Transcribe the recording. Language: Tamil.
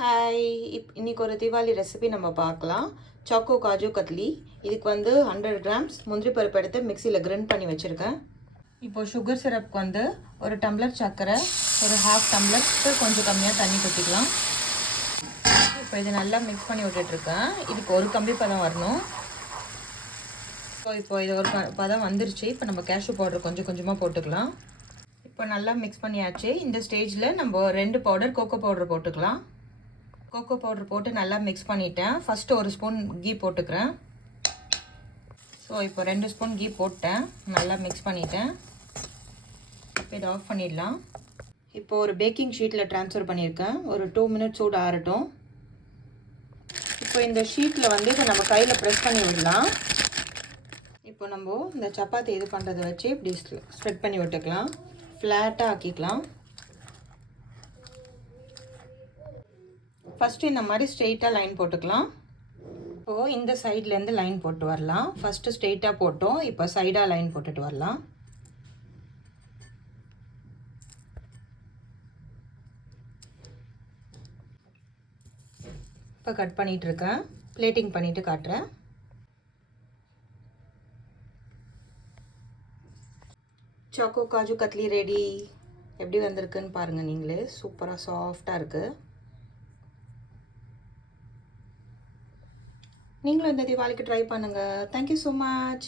ஹாய், இன்னைக்கு ஒரு தீபாவளி ரெசிபி நம்ம பார்க்கலாம். சாக்கோ காஜு கத்லி. இதுக்கு வந்து 100 கிராம்ஸ் முந்திரி பருப்பு எடுத்து மிக்சியில் கிரைண்ட் பண்ணி வச்சுருக்கேன். இப்போ சுகர் சிரப்க்கு வந்து ஒரு டம்ளர் சர்க்கரை, ஒரு ஹாஃப் டம்ளருக்கு கொஞ்சம் கம்மியாக தண்ணி ஊற்றிக்கலாம். இப்போ இது நல்லா மிக்ஸ் பண்ணி விட்டுட்ருக்கேன். இதுக்கு ஒரு கம்பி பதம் வரணும். இப்போ இது ஒரு பதம் வந்துருச்சு. இப்போ நம்ம கேஷ்யூ பவுடர் கொஞ்சம் கொஞ்சமாக போட்டுக்கலாம். இப்போ நல்லா மிக்ஸ் பண்ணியாச்சு. இந்த ஸ்டேஜில் நம்ம 2 பவுடர் கோகோ பவுடர் போட்டுக்கலாம். கோகோ பவுடர் போட்டு நல்லா மிக்ஸ் பண்ணிட்டேன். ஃபஸ்ட்டு ஒரு ஸ்பூன் கீ போட்டுக்கிறேன். ஸோ இப்போ 2 ஸ்பூன் கீ போட்டேன். நல்லா மிக்ஸ் பண்ணிட்டேன். இப்போ இதை ஆஃப் பண்ணிடலாம். இப்போ ஒரு பேக்கிங் ஷீட்டில் ட்ரான்ஸ்ஃபர் பண்ணியிருக்கேன். ஒரு 2 மினிட்ஸ் சூடு ஆறட்டும். இப்போ இந்த ஷீட்டில் வந்து இதை நம்ம கையில் ப்ரெஸ் பண்ணி விடலாம். இப்போ நம்ம இந்த சப்பாத்தி இது பண்ணுறதை வச்சு இப்படி ஸ்ப்ரெட் பண்ணி விட்டுக்கலாம். ஃப்ளாட்டாக ஆக்கிக்கலாம். ஃபஸ்ட்டு இந்த மாதிரி ஸ்ட்ரெயிட்டாக லைன் போட்டுக்கலாம். இப்போது இந்த சைட்லேருந்து லைன் போட்டு வரலாம். ஃபஸ்ட்டு ஸ்ட்ரெயிட்டாக போட்டோம். இப்போ சைடாக லைன் போட்டுட்டு வரலாம். இப்போ கட் பண்ணிகிட்ருக்கேன். பிளேட்டிங் பண்ணிவிட்டு காட்டுறேன். Choco kaju katli ready. எப்படி வந்திருக்குன்னு பாருங்கள் நீங்களே. சூப்பராக சாஃப்டாக இருக்குது. நீங்களும் இந்த தீபாவளிக்கு ட்ரை பண்ணுங்கள். Thank you so much.